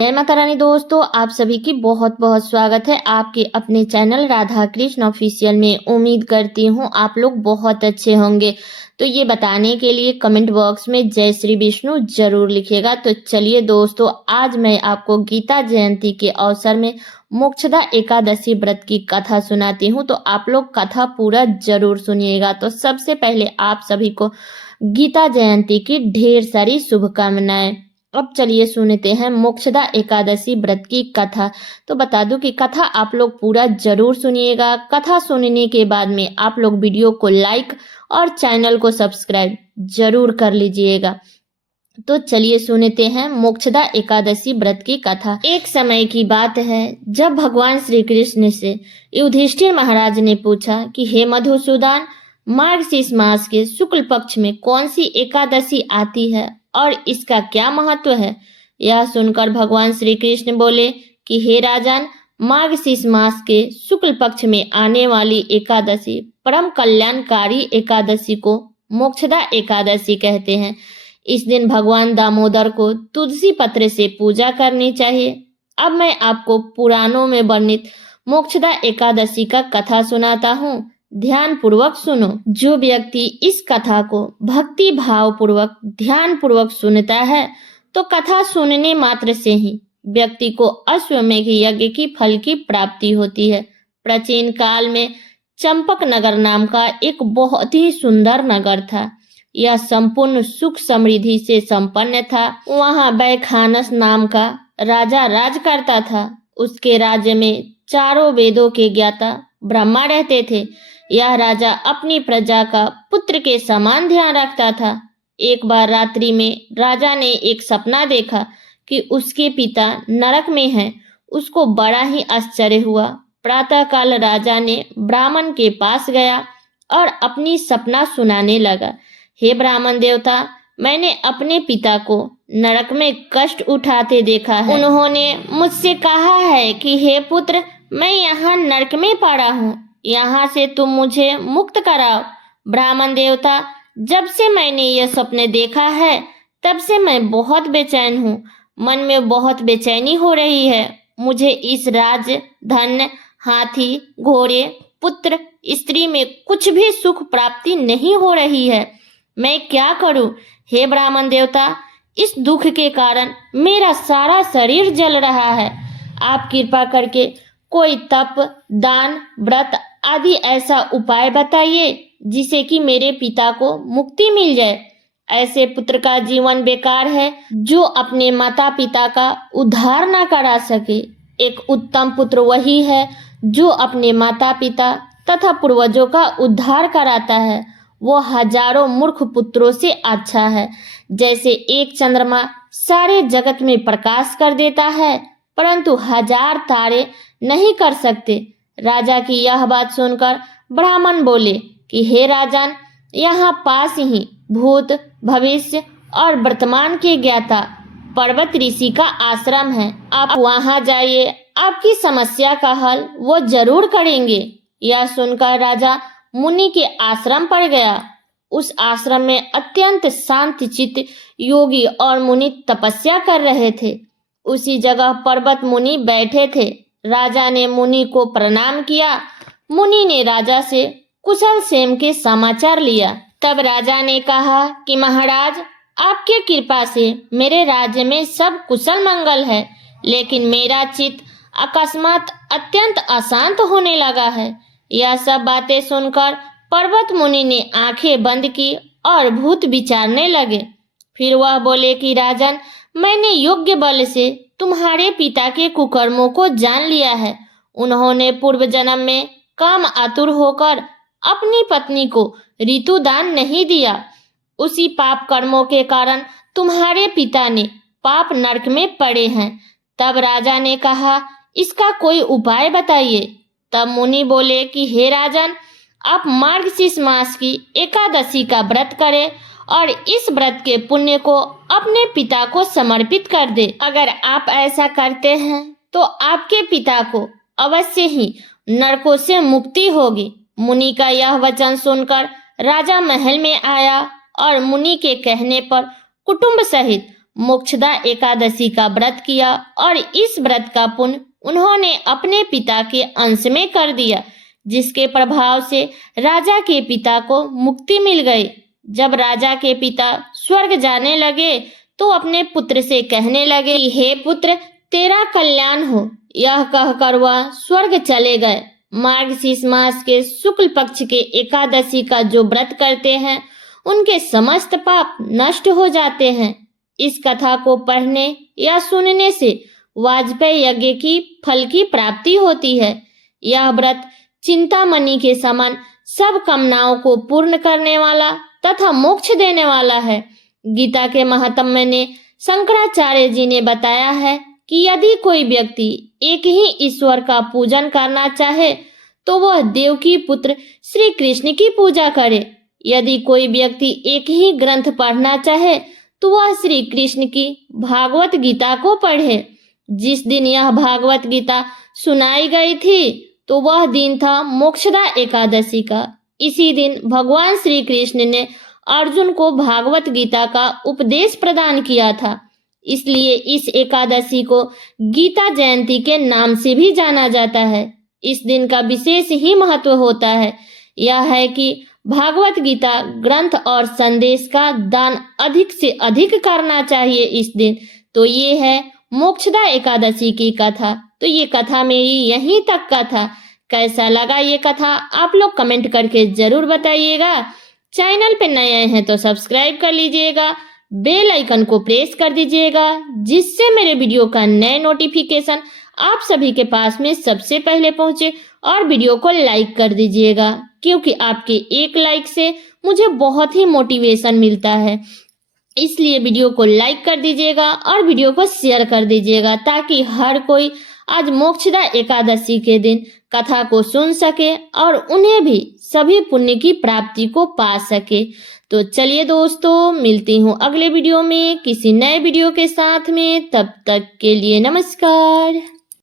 जय माता रानी दोस्तों, आप सभी की बहुत बहुत स्वागत है आपके अपने चैनल राधा कृष्ण ऑफिशियल में। उम्मीद करती हूँ आप लोग बहुत अच्छे होंगे। तो ये बताने के लिए कमेंट बॉक्स में जय श्री विष्णु जरूर लिखिएगा। तो चलिए दोस्तों, आज मैं आपको गीता जयंती के अवसर में मोक्षदा एकादशी व्रत की कथा सुनाती हूँ। तो आप लोग कथा पूरा जरूर सुनिएगा। तो सबसे पहले आप सभी को गीता जयंती की ढेर सारी शुभकामनाएं। अब चलिए सुनते हैं मोक्षदा एकादशी व्रत की कथा। तो बता दूं कि कथा आप लोग पूरा जरूर सुनिएगा। कथा सुनने के बाद में आप लोग वीडियो को लाइक और चैनल को सब्सक्राइब जरूर कर लीजिएगा। तो चलिए सुनते हैं मोक्षदा एकादशी व्रत की कथा। एक समय की बात है जब भगवान श्री कृष्ण से युधिष्ठिर महाराज ने पूछा कि हे मधुसूदन, मार्गशीर्ष मास के शुक्ल पक्ष में कौन सी एकादशी आती है और इसका क्या महत्व है। यह सुनकर भगवान श्री कृष्ण बोले कि हे राजन, मार्गशीर्ष मास के शुक्ल पक्ष में आने वाली एकादशी परम कल्याणकारी एकादशी को मोक्षदा एकादशी कहते हैं। इस दिन भगवान दामोदर को तुलसी पत्र से पूजा करनी चाहिए। अब मैं आपको पुराणों में वर्णित मोक्षदा एकादशी का कथा सुनाता हूँ, ध्यान पूर्वक सुनो। जो व्यक्ति इस कथा को भक्ति भाव पूर्वक ध्यान पूर्वक सुनता है तो कथा सुनने मात्र से ही व्यक्ति को अश्वमेघ यज्ञ की फल की प्राप्ति होती है। प्राचीन काल में चंपक नगर नाम का एक बहुत ही सुंदर नगर था। यह संपूर्ण सुख समृद्धि से संपन्न था। वहां बैखानस नाम का राजा राज करता था। उसके राज्य में चारों वेदों के ज्ञाता ब्रह्मा रहते थे। यह राजा अपनी प्रजा का पुत्र के समान ध्यान रखता था। एक बार रात्रि में राजा ने एक सपना देखा कि उसके पिता नरक में हैं। उसको बड़ा ही आश्चर्य हुआ। प्रातःकाल राजा ने ब्राह्मण के पास गया और अपनी सपना सुनाने लगा। हे ब्राह्मण देवता, मैंने अपने पिता को नरक में कष्ट उठाते देखा है। उन्होंने मुझसे कहा है कि हे पुत्र, मैं यहाँ नरक में पड़ा हूँ, यहाँ से तुम मुझे मुक्त कराओ। ब्राह्मण देवता, जब से मैंने यह सपने देखा है तब से मैं बहुत बेचैन हूँ। मन में बहुत बेचैनी हो रही है। मुझे इस राज धन, हाथी, घोड़े, पुत्र, स्त्री में कुछ भी सुख प्राप्ति नहीं हो रही है। मैं क्या करूं? हे ब्राह्मण देवता, इस दुख के कारण मेरा सारा शरीर जल रहा है। आप कृपा करके कोई तप, दान, व्रत आदि ऐसा उपाय बताइए जिसे कि मेरे पिता को मुक्ति मिल जाए। ऐसे पुत्र का जीवन बेकार है जो अपने माता पिता का उद्धार ना करा सके। एक उत्तम पुत्र वही है जो अपने माता पिता तथा पूर्वजों का उद्धार कराता है। वो हजारों मूर्ख पुत्रों से अच्छा है। जैसे एक चंद्रमा सारे जगत में प्रकाश कर देता है परंतु हजार तारे नहीं कर सकते। राजा की यह बात सुनकर ब्राह्मण बोले कि हे राजन, यहाँ पास ही भूत, भविष्य और वर्तमान के ज्ञाता पर्वत ऋषि का आश्रम है। आप वहाँ जाइए, आपकी समस्या का हल वो जरूर करेंगे। यह सुनकर राजा मुनि के आश्रम पर गया। उस आश्रम में अत्यंत शांत चित्त योगी और मुनि तपस्या कर रहे थे। उसी जगह पर्वत मुनि बैठे थे। राजा ने मुनि को प्रणाम किया। मुनि ने राजा से कुशल क्षेम के समाचार लिया। तब राजा ने कहा कि महाराज, आपके कृपा से मेरे राज्य में सब कुशल मंगल है, लेकिन मेरा चित्त अकस्मात अत्यंत अशांत होने लगा है। यह सब बातें सुनकर पर्वत मुनि ने आंखें बंद की और भूत विचारने लगे। फिर वह बोले कि राजन, मैंने योग्य बल से तुम्हारे पिता के कुकर्मों को जान लिया है। उन्होंने पूर्व जन्म में काम आतुर होकर अपनी पत्नी को ऋतु दान नहीं दिया। उसी पाप कर्मों के कारण तुम्हारे पिता ने पाप नरक में पड़े हैं। तब राजा ने कहा, इसका कोई उपाय बताइए। तब मुनि बोले कि हे राजन, आप मार्गशीर्ष मास की एकादशी का व्रत करें और इस व्रत के पुण्य को अपने पिता को समर्पित कर दे। अगर आप ऐसा करते हैं तो आपके पिता को अवश्य ही नरकों से मुक्ति होगी। मुनि का यह वचन सुनकर राजा महल में आया और मुनि के कहने पर कुटुंब सहित मोक्षदा एकादशी का व्रत किया और इस व्रत का पुण्य उन्होंने अपने पिता के अंश में कर दिया, जिसके प्रभाव से राजा के पिता को मुक्ति मिल गई। जब राजा के पिता स्वर्ग जाने लगे तो अपने पुत्र से कहने लगे, हे पुत्र, तेरा कल्याण हो। यह कहकर वह स्वर्ग चले गए। मार्गशीर्ष मास के शुक्ल पक्ष के एकादशी का जो व्रत करते हैं उनके समस्त पाप नष्ट हो जाते हैं। इस कथा को पढ़ने या सुनने से वाजपेयी यज्ञ की फल की प्राप्ति होती है। यह व्रत चिंतामणि के समान सब कामनाओं को पूर्ण करने वाला तथा मोक्ष देने वाला है। गीता के महात्म्य में शंकराचार्य जी ने बताया है कि यदि कोई व्यक्ति एक ही ईश्वर का पूजन करना चाहे तो वह देवकी पुत्र श्री कृष्ण की पूजा करे। यदि कोई व्यक्ति एक ही ग्रंथ पढ़ना चाहे तो वह श्री कृष्ण की भागवत गीता को पढ़े। जिस दिन यह भागवत गीता सुनाई गई थी तो वह दिन था मोक्षदा एकादशी का। इसी दिन भगवान श्री कृष्ण ने अर्जुन को भागवत गीता का उपदेश प्रदान किया था। इसलिए इस एकादशी को गीता जयंती के नाम से भी जाना जाता है। इस दिन का विशेष ही महत्व होता है। यह है कि भागवत गीता ग्रंथ और संदेश का दान अधिक से अधिक करना चाहिए इस दिन। तो ये है मोक्षदा एकादशी की कथा। तो ये कथा मेरी यहीं तक का था। कैसा लगा ये कथा आप लोग कमेंट करके जरूर बताइएगा। चैनल पे नए हैं तो सब्सक्राइब कर लीजिएगा, बेल आइकन को प्रेस कर दीजिएगा, जिससे मेरे वीडियो का नए नोटिफिकेशन आप सभी के पास में सबसे पहले पहुंचे। और वीडियो को लाइक कर दीजिएगा, क्योंकि आपके एक लाइक से मुझे बहुत ही मोटिवेशन मिलता है। इसलिए वीडियो को लाइक कर दीजिएगा और वीडियो को शेयर कर दीजिएगा, ताकि हर कोई आज मोक्षदा एकादशी के दिन कथा को सुन सके और उन्हें भी सभी पुण्य की प्राप्ति को पा सके। तो चलिए दोस्तों, मिलती हूँ अगले वीडियो में किसी नए वीडियो के साथ में। तब तक के लिए नमस्कार।